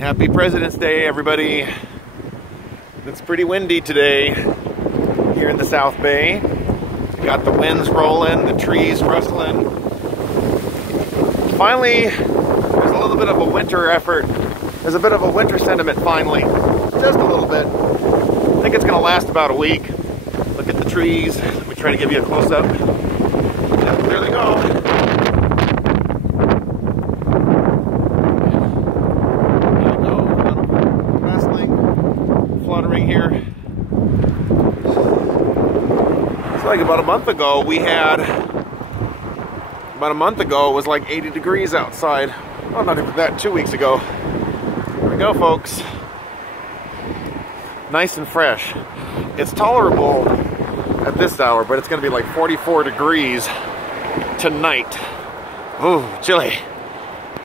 Happy President's Day, everybody. It's pretty windy today here in the South Bay. We got the winds rolling, the trees rustling. Finally, there's a little bit of a winter effort. There's a bit of a winter sentiment finally. Just a little bit. I think it's gonna last about a week. Look at the trees. Let me try to give you a close-up. Yep, there they go. Fluttering here. It's like about a month ago it was like 80 degrees outside. Oh, not even that, 2 weeks ago. Here we go, folks. Nice and fresh. It's tolerable at this hour, but it's gonna be like 44 degrees tonight. Ooh, chilly.